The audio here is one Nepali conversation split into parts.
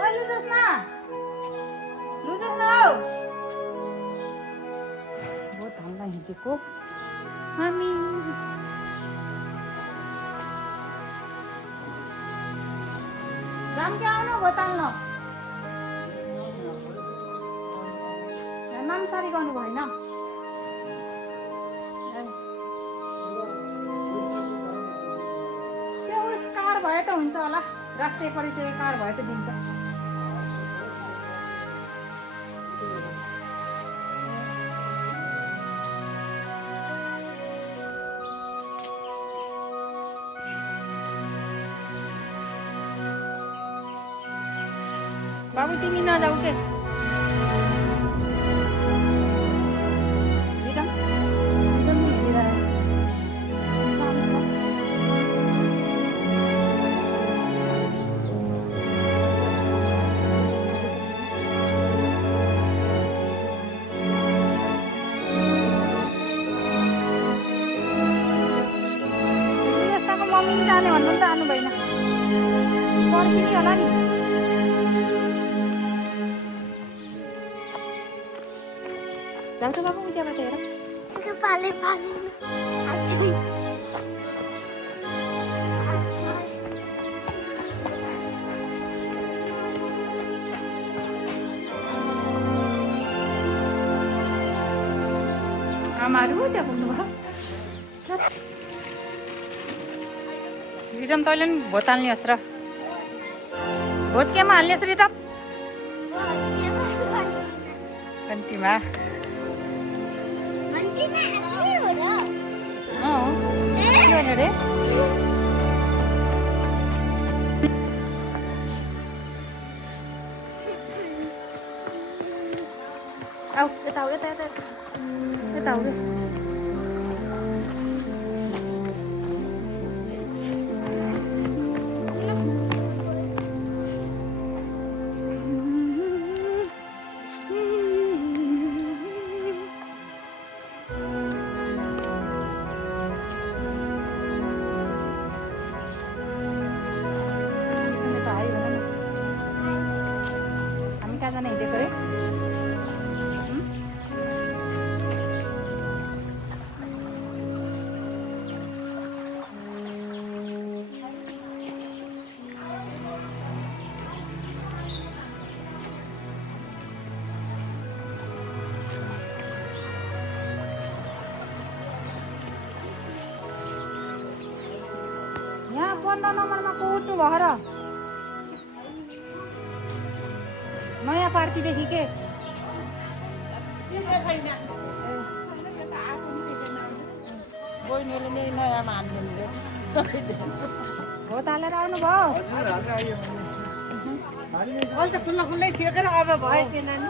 ओइ लुजोस् न हौ बहुत हल्ला हिँडेको हामी जाम के आउनु भोताल्न नामसारी गर्नु भएन त्यो उस कार भए त हुन्छ होला राष्ट्रिय परिचय कार भए त दिन्छ बाबु तिमी नजाऊ के मम्मी जाने भन्नु त आउनु भएन पर्खिने होला नि जाऊ त बाबु त्यहाँबाट हेर पाले पाले आमाहरू त्यहाँ पुग्नुभयो रिदम तैँले पनि भोट हाल्नेस् र भोट केमा हाल्नेस् रिदम कन्तीमा के भने रे आऊ यता आऊ यता यता यता आऊ हामी कहाँ जान हिँडेको रे यहाँ 15 नम्बरमा कुद्नु भयो र नयाँ पार्टीदेखि के बहिनीले नै नयाँमा हान्नु भोट हालेर आउनु भयो अहिले त खुल्ला खुल्लै थियो के अब भयो के नानी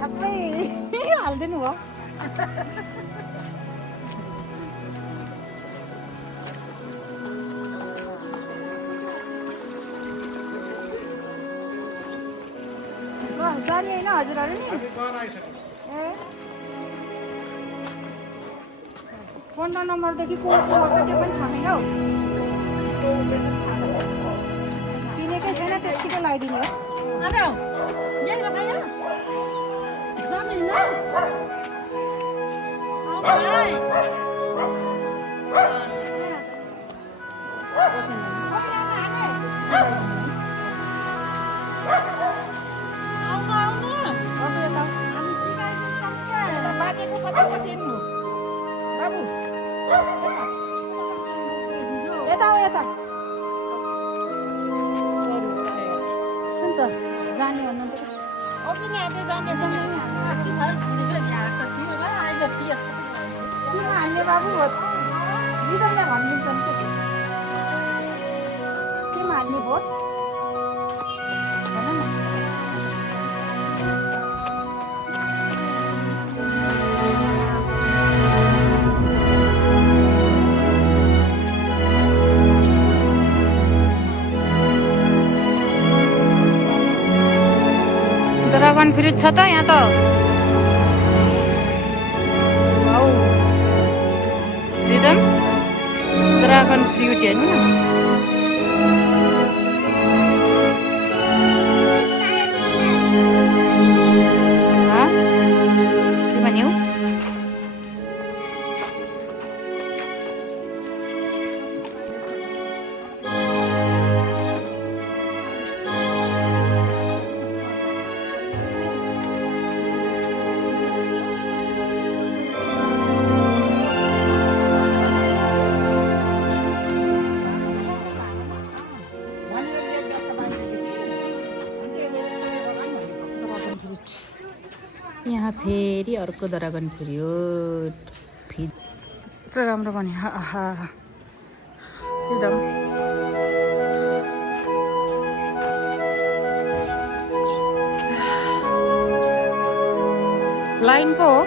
सबै हालिदिनु भयो जाने होइन हजुरहरू नि ए 15 नम्बरदेखि को त्यो पनि थाहा छैन हौ चिनेकै छैन त्यतिकै लगाइदिने यता हो यता जाने भन्नु हाल्ने बाबु हो बिदाले भनिदिन्छन् केमा हाल्ने भोट भन न ड्रागन फ्रुट छ त यहाँ त वाउ रिदम अर्को दरागन फेरि हो यत्रो राम्रो बन्यो आहा एकदम लाइन पो हो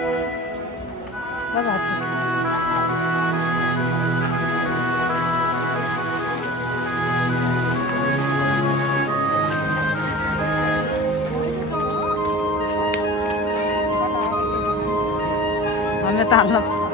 हमें तो हाल्न